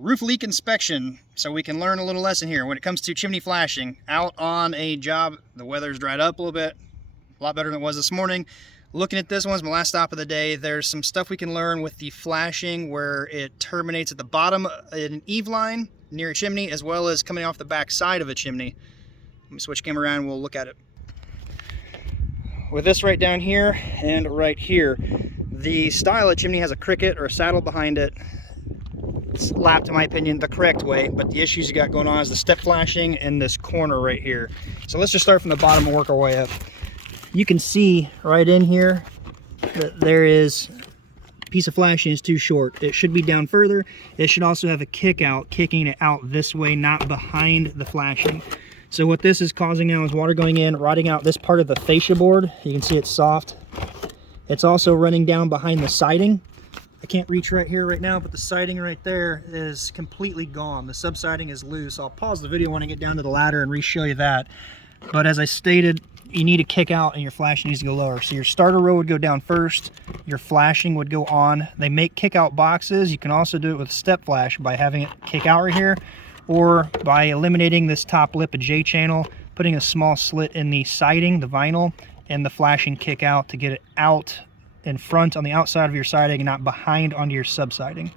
Roof leak inspection, so we can learn a little lesson here when it comes to chimney flashing. Out on a job, the weather's dried up a little bit, a lot better than it was this morning. Looking at this one's my last stop of the day. There's some stuff we can learn with the flashing where it terminates at the bottom in an eave line near a chimney, as well as coming off the back side of a chimney. Let me switch camera around and we'll look at it. With this right down here and right here, the style of chimney has a cricket or a saddle behind it. It's lapped, in my opinion, the correct way, but the issues you got going on is the step flashing and this corner right here. So let's just start from the bottom and work our way up. You can see right in here that there is a piece of flashing is too short. It should be down further. It should also have a kick out, kicking it out this way, not behind the flashing. So what this is causing now is water going in, rotting out this part of the fascia board. You can see it's soft. It's also running down behind the siding. I can't reach right here right now, but the siding right there is completely gone. The subsiding is loose. I'll pause the video when I get down to the ladder and re-show you that. But as I stated, you need to kick out and your flashing needs to go lower. So your starter row would go down first, your flashing would go on. They make kick out boxes. You can also do it with step flash by having it kick out right here, or by eliminating this top lip of J channel, putting a small slit in the siding, the vinyl, and the flashing kick out to get it out in front on the outside of your siding and not behind onto your subsiding.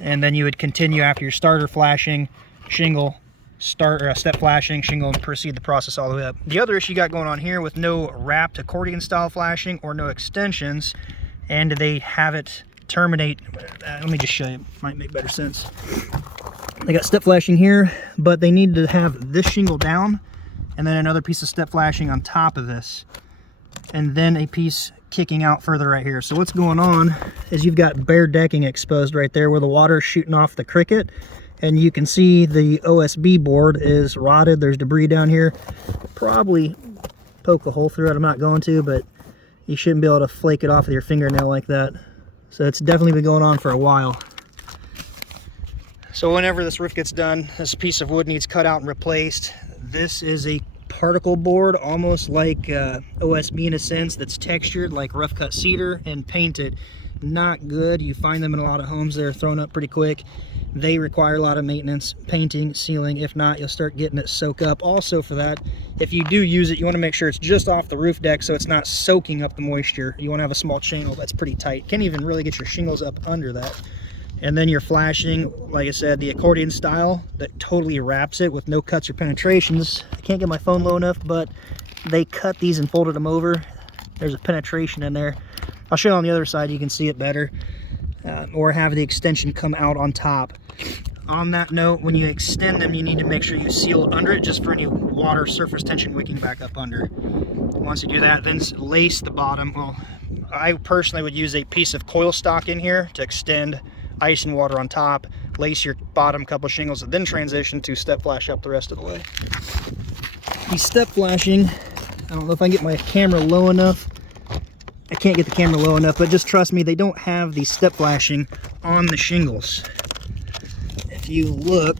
And then you would continue after your starter flashing, shingle, step flashing, shingle, and proceed the process all the way up. The other issue you got going on here with no wrapped accordion style flashing or no extensions, and they have it terminate. Let me just show you, might make better sense. They got step flashing here, but they need to have this shingle down and then another piece of step flashing on top of this, and then a piece kicking out further right here. So what's going on is you've got bare decking exposed right there where the water is shooting off the cricket, and you can see the OSB board is rotted. There's debris down here. Probably poke a hole through it. I'm not going to, but you shouldn't be able to flake it off with your fingernail like that. So it's definitely been going on for a while. So whenever this roof gets done, this piece of wood needs cut out and replaced. This is a particle board, almost like OSB in a sense, that's textured like rough cut cedar and painted. Not good. You find them in a lot of homes. They're thrown up pretty quick. They require a lot of maintenance, painting, sealing. If not, you'll start getting it soak up. Also for that, if you do use it, you want to make sure it's just off the roof deck so it's not soaking up the moisture. You want to have a small channel that's pretty tight. Can't even really get your shingles up under that. And then your flashing, like I said, the accordion style that totally wraps it with no cuts or penetrations. I can't get my phone low enough, but they cut these and folded them over. There's a penetration in there. I'll show you on the other side, you can see it better. Or have the extension come out on top. On that note, when you extend them, you need to make sure you seal under it just for any water surface tension wicking back up under. Once you do that, then lace the bottom. Well, I personally would use a piece of coil stock in here to extend ice and water on top, lace your bottom couple shingles, and then transition to step flash up the rest of the way. The step flashing, I don't know if I can get my camera low enough. I can't get the camera low enough, but just trust me, they don't have the step flashing on the shingles. If you look,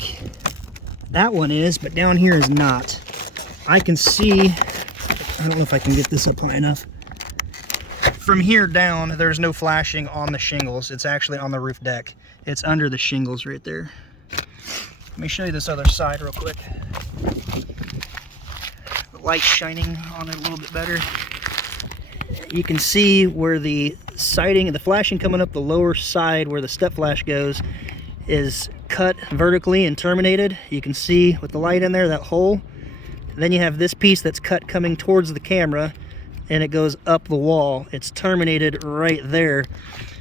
that one is, but down here is not. I can see, I don't know if I can get this up high enough. From here down, there's no flashing on the shingles. It's actually on the roof deck. It's under the shingles right there. Let me show you this other side real quick. The light's shining on it a little bit better. You can see where the siding and the flashing coming up the lower side where the step flash goes is cut vertically and terminated. You can see with the light in there, that hole. Then you have this piece that's cut coming towards the camera, and it goes up the wall. It's terminated right there,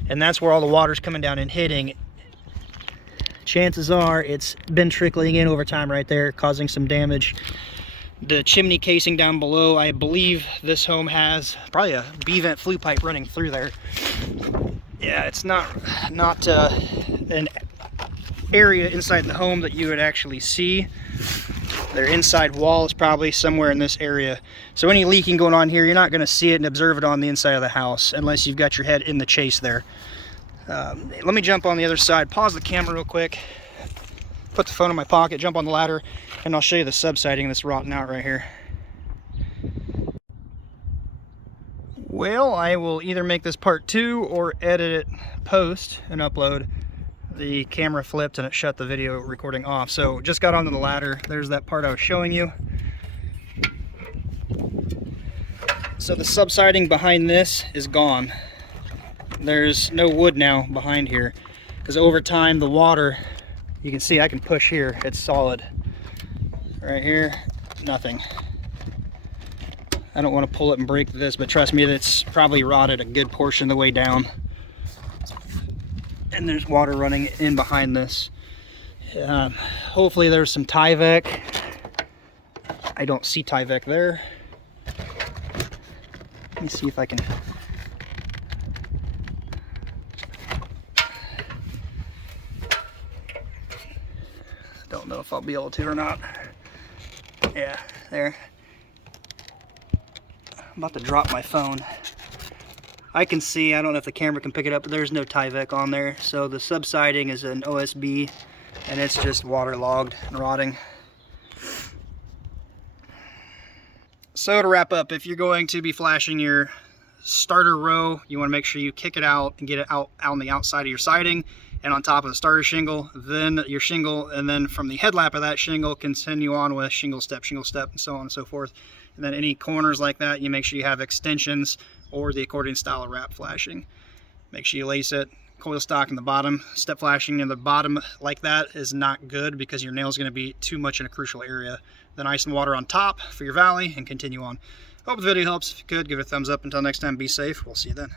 and that's where all the water's coming down and hitting. Chances are it's been trickling in over time right there, causing some damage. The chimney casing down below, I believe this home has probably a B-vent flue pipe running through there. Yeah, it's not an area inside the home that you would actually see. Their inside wall is probably somewhere in this area. So any leaking going on here, you're not going to see it and observe it on the inside of the house unless you've got your head in the chase there. Let me jump on the other side, pause the camera real quick, put the phone in my pocket, jump on the ladder, and I'll show you the subsiding that's rotting out right here. Well, I will either make this part 2 or edit it post and upload. the camera flipped and it shut the video recording off. So just got onto the ladder. There's that part I was showing you. So the subsiding behind this is gone. There's no wood now behind here, because over time the water, you can see I can push here, it's solid. Right here, nothing. I don't want to pull it and break this, but trust me, that's probably rotted a good portion of the way down. And there's water running in behind this. Hopefully there's some Tyvek. I don't see Tyvek there. Let me see if I can. Don't know if I'll be able to or not. Yeah, there. I'm about to drop my phone. I can see, I don't know if the camera can pick it up, but there's no Tyvek on there. So the subsiding is an OSB and it's just waterlogged and rotting. So to wrap up, if you're going to be flashing your starter row, you want to make sure you kick it out and get it out on the outside of your siding and on top of the starter shingle, then your shingle, and then from the headlap of that shingle, continue on with shingle step, and so on and so forth. And then any corners like that, you make sure you have extensions or the accordion style of wrap flashing. Make sure you lace it, coil stock in the bottom. Step flashing in the bottom like that is not good because your nail's going to be too much in a crucial area. Then ice and water on top for your valley and continue on. Hope the video helps. If you could, give it a thumbs up. Until next time, be safe. We'll see you then.